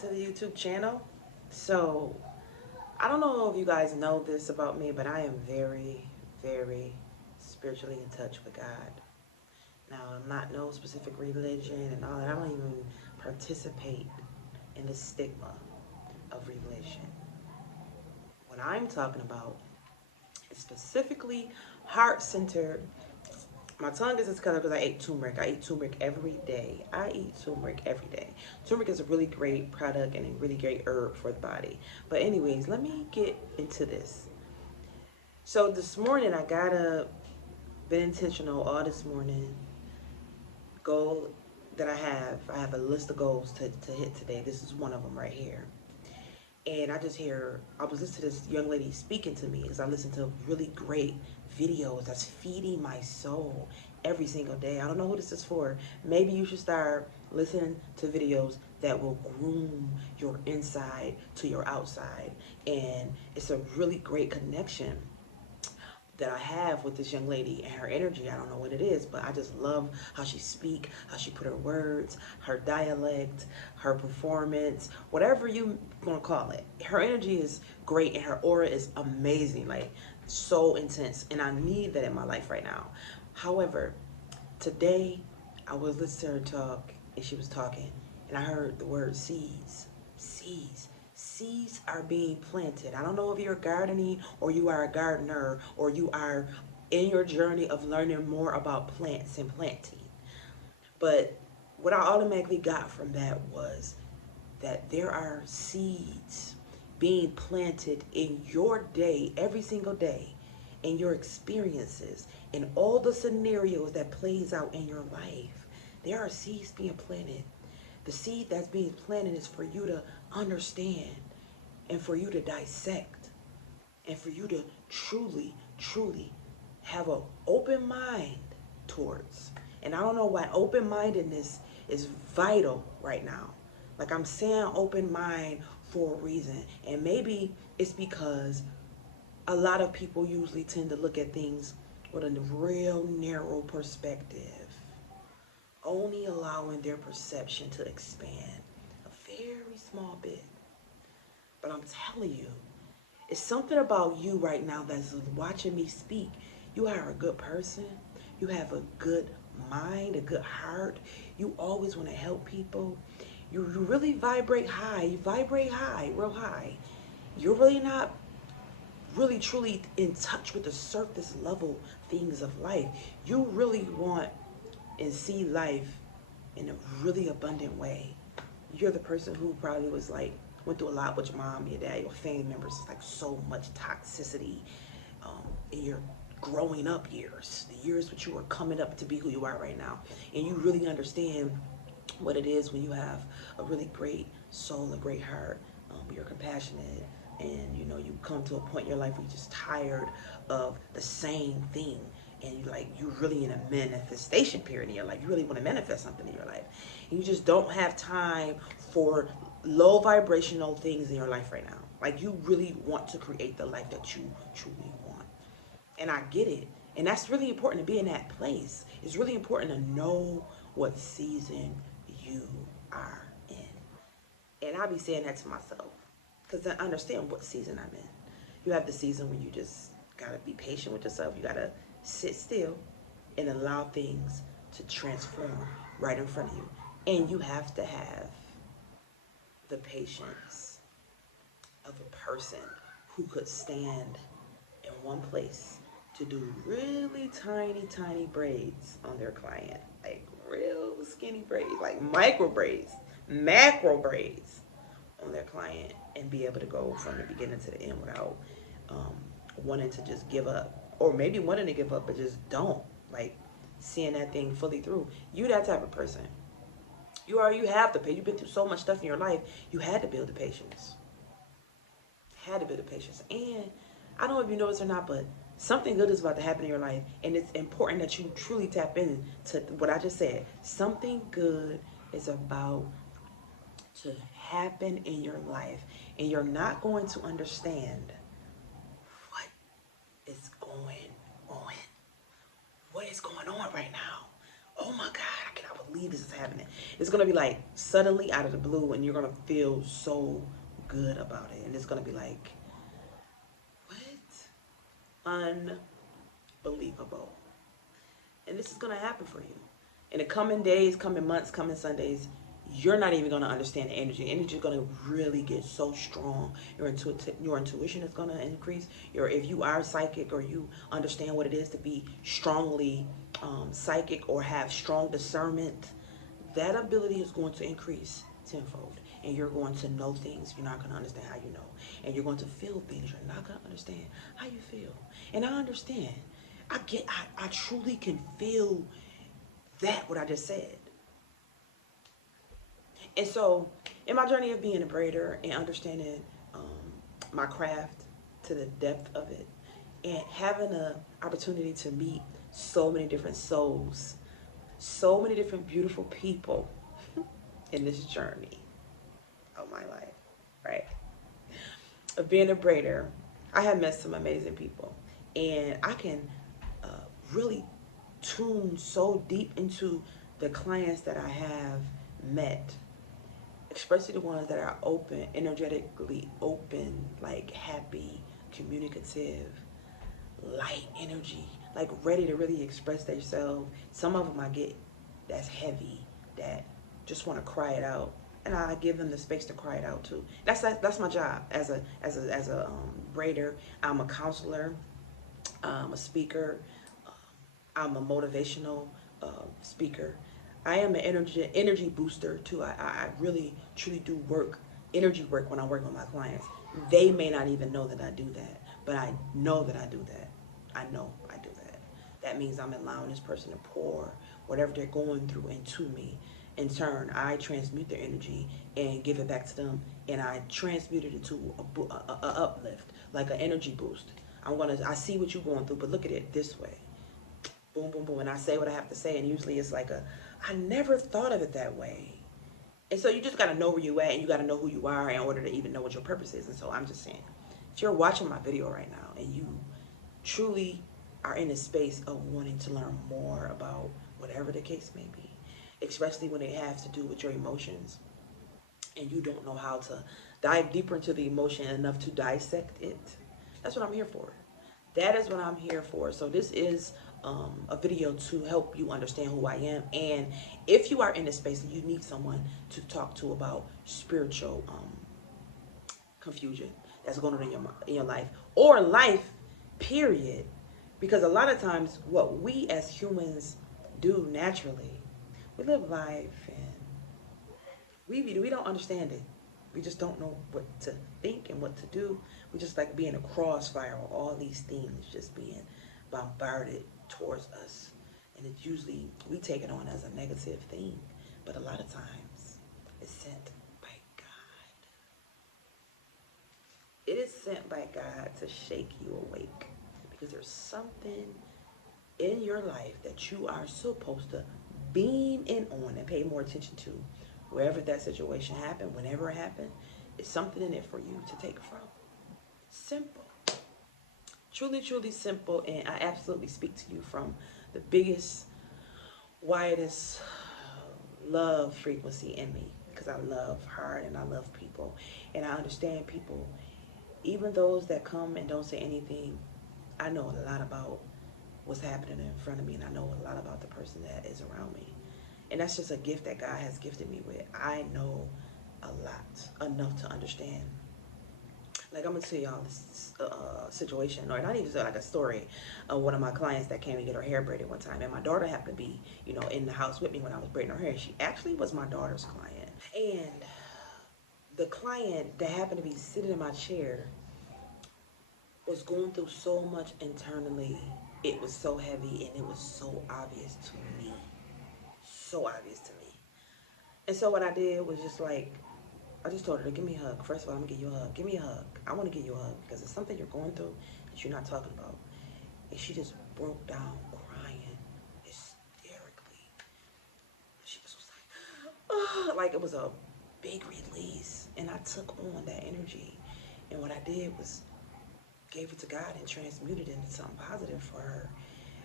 to the YouTube channel. So, I don't know if you guys know this about me, but I am very, very spiritually in touch with God. Now, I'm not no specific religion and all that. I don't even participate in the stigma of religion. What I'm talking about is specifically heart-centered. My tongue is this color because I ate turmeric. I eat turmeric every day. I eat turmeric every day. Turmeric is a really great product and a really great herb for the body. But anyways, let me get into this. So this morning I got up, been intentional all this morning. Goal that I have a list of goals to hit today. This is one of them right here. And I was listening to this young lady speaking to me because I listen to really great videos that's feeding my soul every single day. I don't know who this is for. Maybe you should start listening to videos that will groom your inside to your outside. And it's a really great connection that I have with this young lady and her energy. I don't know what it is, but I just love how she speak, how she put her words, her dialect, her performance, whatever you want to call it. Her energy is great and her aura is amazing, like so intense. And I need that in my life right now. However, today I was listening to her talk and she was talking and I heard the word seeds. Seeds. Seeds are being planted. I don't know if you're gardening or you are a gardener or you are in your journey of learning more about plants and planting. But what I automatically got from that was that there are seeds being planted in your day, every single day, in your experiences, in all the scenarios that plays out in your life. There are seeds being planted. The seed that's being planted is for you to understand and for you to dissect and for you to truly, truly have an open mind towards. And I don't know why open-mindedness is vital right now. Like I'm saying open mind for a reason. And maybe it's because a lot of people usually tend to look at things with a real narrow perspective, only allowing their perception to expand a very small bit. But I'm telling you, it's something about you right now that's watching me speak. You are a good person. You have a good mind, a good heart. You always want to help people. You really vibrate high. You vibrate high, real high. You're really not really truly in touch with the surface level things of life. You really want and see life in a really abundant way. You're the person who probably was like, went through a lot with your mom, your dad, your family members. It's like so much toxicity in your growing up years, the years which you were coming up to be who you are right now. And you really understand what it is when you have a really great soul, a great heart. You're compassionate, and you know you come to a point in your life where you're just tired of the same thing, and you're really in a manifestation period in your life. You really want to manifest something in your life, and you just don't have time for low vibrational things in your life right now. Like you really want to create the life that you truly want. And I get it. And that's really important to be in that place. It's really important to know what season you are in. And I be saying that to myself because I understand what season I'm in. You have the season when you just got to be patient with yourself. You got to sit still and allow things to transform right in front of you. And you have to have the patience of a person who could stand in one place to do really tiny, tiny braids on their client. Like real skinny braids, like micro braids, macro braids on their client, and be able to go from the beginning to the end without um, wanting to just give up. Or maybe wanting to give up, but just don't. Like seeing that thing fully through. You that type of person. You have the patience. You've been through so much stuff in your life. You had to build the patience. Had to build the patience. And I don't know if you know this or not, but something good is about to happen in your life. And it's important that you truly tap into what I just said. Something good is about to happen in your life. And you're not going to understand what is going on. What is going on right now? Oh my God, I cannot believe believe this is happening. It's going to be like suddenly out of the blue, and you're going to feel so good about it. And it's going to be like, what? Unbelievable. And this is going to happen for you. In the coming days, coming months, coming Sundays, you're not even going to understand the energy. Energy is going to really get so strong. Your intuition is going to increase. If you are psychic, or you understand what it is to be strongly psychic or have strong discernment, that ability is going to increase tenfold. And you're going to know things you're not going to understand how you know. And you're going to feel things you're not going to understand how you feel. And I understand. I truly can feel that, what I just said. And so, in my journey of being a braider and understanding my craft to the depth of it, and having the opportunity to meet so many different souls, so many different beautiful people in this journey of my life, right? Of being a braider, I have met some amazing people, and I can really tune so deep into the clients that I have met, especially the ones that are open, energetically open, like happy, communicative, light energy, like ready to really express themselves. Some of them I get that's heavy, that just want to cry it out, and I give them the space to cry it out too. That's my job as a braider. I'm a counselor, I'm a speaker, I'm a motivational speaker. I am an energy booster too. I really truly do energy work when I'm working with my clients. They may not even know that I do that, but I know that I do that. I know I do that. That means I'm allowing this person to pour whatever they're going through into me. In turn, I transmute their energy and give it back to them, and I transmute it into a uplift, like an energy boost. I see what you're going through, but look at it this way. Boom, boom, boom. And I say what I have to say, and usually it's like I never thought of it that way. And so you just got to know where you at, and you got to know who you are in order to even know what your purpose is. And so I'm just saying, if you're watching my video right now and you truly are in a space of wanting to learn more about whatever the case may be, especially when it has to do with your emotions, and you don't know how to dive deeper into the emotion enough to dissect it, that's what I'm here for. That is what I'm here for. So this is a video to help you understand who I am. And if you are in a space and you need someone to talk to about spiritual confusion that's going on in your life, or life, period, because a lot of times what we as humans do naturally, we live life and we don't understand it. We just don't know what to think and what to do. We just like being a crossfire of all these things just being bombarded towards us. And it's usually, we take it on as a negative thing. But a lot of times, it's sent by God. It is sent by God to shake you awake. Because there's something in your life that you are supposed to beam in on and pay more attention to. Wherever that situation happened, whenever it happened, it's something in it for you to take from. Simple. Truly, truly simple. And I absolutely speak to you from the biggest, widest love frequency in me. Because I love hard and I love people. And I understand people. Even those that come and don't say anything, I know a lot about what's happening in front of me. And I know a lot about the person that is around me. And that's just a gift that God has gifted me with. I know a lot, enough to understand. Like, I'm going to tell y'all this situation, or not even like a story of one of my clients that came to get her hair braided one time. And my daughter happened to be, in the house with me when I was braiding her hair. She actually was my daughter's client. And the client that happened to be sitting in my chair was going through so much internally. It was so heavy and it was so obvious to me. So obvious to me. And so what I did was just like, I just told her to give me a hug. First of all, I'm gonna give you a hug. Give me a hug. I want to give you a hug because it's something you're going through that you're not talking about. And she just broke down crying hysterically. She just was like, oh, like it was a big release. And I took on that energy. And what I did was gave it to God and transmuted it into something positive for her.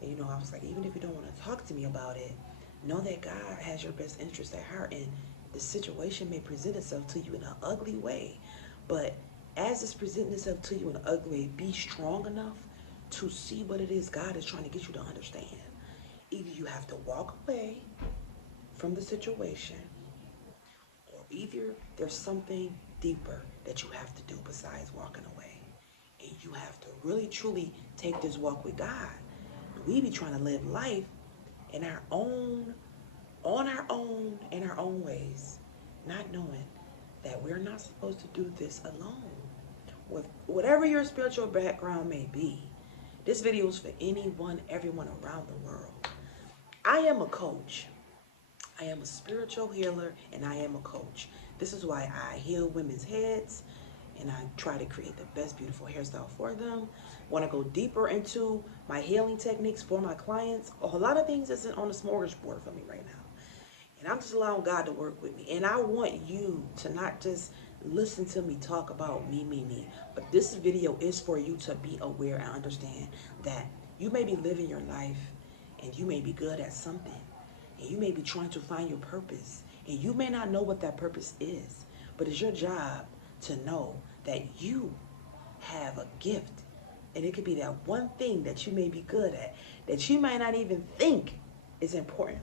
And I was like, even if you don't want to talk to me about it, Know that God has your best interest at heart, and the situation may present itself to you in an ugly way. But as it's presenting itself to you in an ugly way, be strong enough to see what it is God is trying to get you to understand. Either you have to walk away from the situation, or either there's something deeper that you have to do besides walking away. And you have to really truly take this walk with God. We be trying to live life in our own, on our own, in our own ways, not knowing that we're not supposed to do this alone. With whatever your spiritual background may be, this video is for anyone, everyone around the world. I am a coach. I am a spiritual healer, and I am a coach. This is why I heal women's heads, and I try to create the best beautiful hairstyle for them. Want to go deeper into my healing techniques for my clients. A lot of things isn't on the smorgasbord for me right now. And I'm just allowing God to work with me. And I want you to not just listen to me talk about me. But this video is for you to be aware and understand that you may be living your life and you may be good at something. And you may be trying to find your purpose. And you may not know what that purpose is. But it's your job to know that you have a gift. And it could be that one thing that you may be good at that you might not even think is important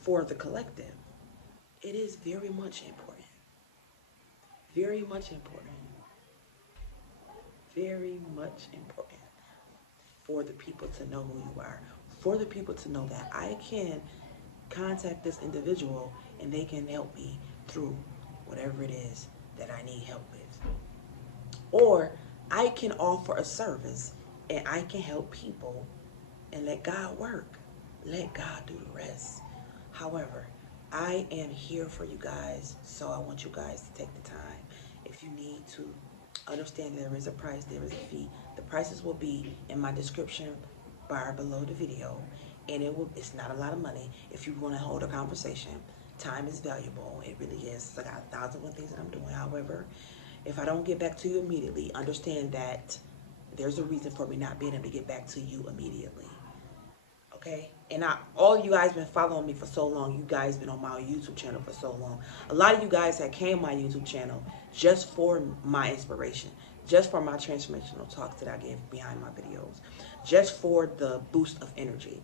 for the collective. It is very much important. Very much important. Very much important for the people to know who you are. For the people to know that I can contact this individual and they can help me through whatever it is that I need help with. Or I can offer a service and I can help people and let God work. Let God do the rest. However, I am here for you guys, so I want you guys to take the time. If you need to understand there is a price, there is a fee. The prices will be in my description bar below the video, and it's not a lot of money if you want to hold a conversation. Time is valuable. It really is. I got 1,001 things that I'm doing. However, if I don't get back to you immediately, understand that there's a reason for me not being able to get back to you immediately. Okay? And all you guys been following me for so long. You guys been on my YouTube channel for so long. A lot of you guys that came my YouTube channel just for my inspiration, just for my transformational talks that I give behind my videos, just for the boost of energy.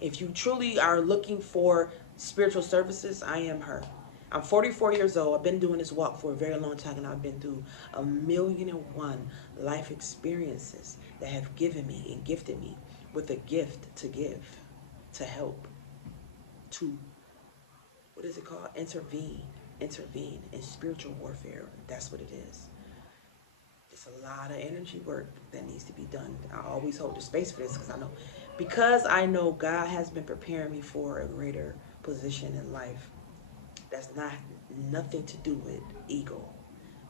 If you truly are looking for spiritual services, I am her. I'm 44 years old. I've been doing this walk for a very long time, and I've been through 1,000,001 life experiences that have given me and gifted me with a gift to give, to help, to, what is it called? Intervene in spiritual warfare. That's what it is. It's a lot of energy work that needs to be done. I always hold the space for this because I know God has been preparing me for a greater position in life. That's nothing to do with ego,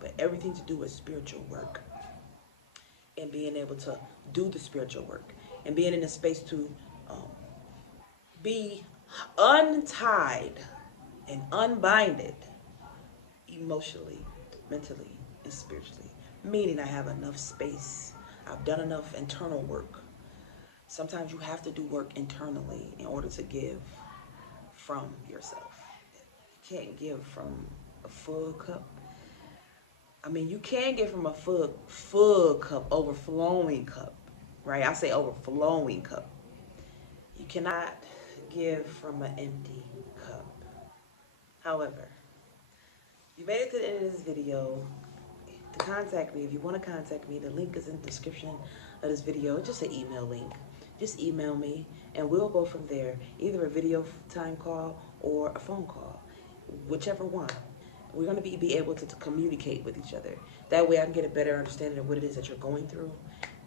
but everything to do with spiritual work and being able to do the spiritual work and being in a space to be untied and unbinded emotionally, mentally, and spiritually. Meaning I have enough space. I've done enough internal work. Sometimes you have to do work internally in order to give from yourself. You can't give from a full cup. I mean, you can give from a full cup, overflowing cup, right? I say overflowing cup. You cannot give from an empty cup. However, you made it to the end of this video. To contact me, if you want to contact me, the link is in the description of this video. It's just an email link. Just email me and we'll go from there. Either a video time call or a phone call, whichever one. We're going to be able to communicate with each other. That way I can get a better understanding of what it is that you're going through,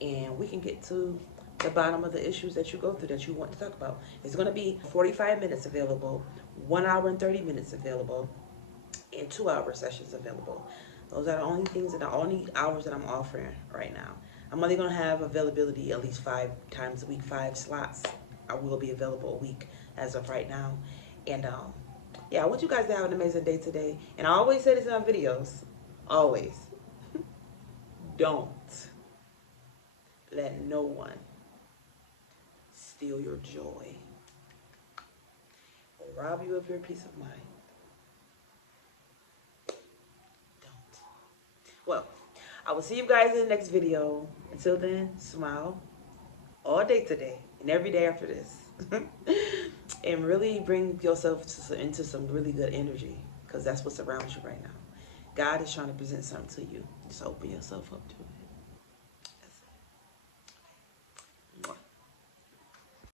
and we can get to the bottom of the issues that you go through that you want to talk about. It's going to be 45 minutes available, 1 hour and 30 minutes available, and 2-hour sessions available. Those are the only things and the only hours that I'm offering right now. I'm only going to have availability at least 5 times a week, 5 slots. I will be available a week as of right now. And yeah, I want you guys to have an amazing day today. And I always say this in my videos. Always. Don't let no one steal your joy rob you of your peace of mind, don't. Well, I will see you guys in the next video. Until then, smile all day today and every day after this. And really bring yourself into some really good energy, because that's what surrounds you right now. God is trying to present something to you. Just open yourself up to it.